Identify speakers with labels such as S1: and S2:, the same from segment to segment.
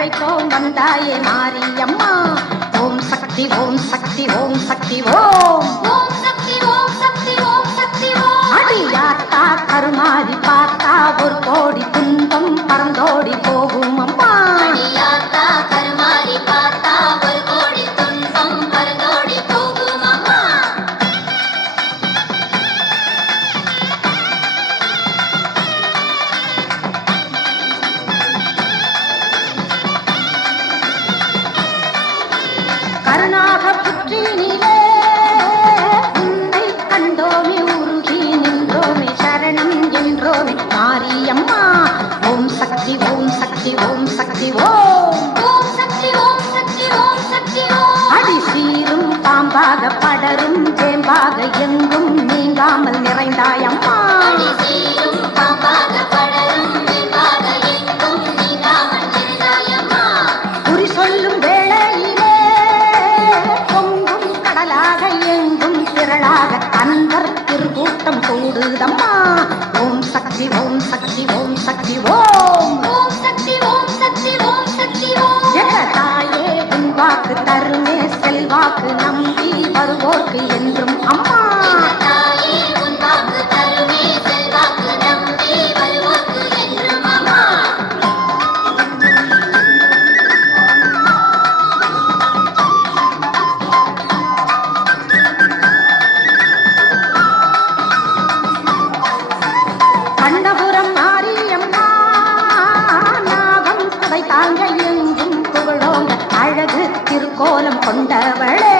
S1: அழைப்போம் வந்தாயே மாரியம்மா. ஓம் சக்தி ஓம் சக்தி ஓம் சக்தி ஓம்.
S2: ஓம் சக்தி ஓம் சக்தி ஓம் சக்தி ஓம்.
S1: அடியாத்தா கருமாறி பார்த்தா ஒரு கோடி துன்பம் பறந்தோடி
S2: போ. சேம்பாக படரும் சேம்பாக எங்கும் நீங்காமல் நிறைந்தாயம்மா
S1: குறி சொல்லும் வேளையிலே பொங்கும் கடலாக எங்கும் திரளாக அன்பர் திருக்கூட்டம் கூடுதம்மா. ஓம் சக்தி ஓம் தருமே செல்வாக்கு 等待玩儿嘞。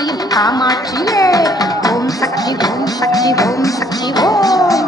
S1: காமாட்சியே ஓம் சக்தி ஓம் சக்தி ஓம் சக்தி ஓம்.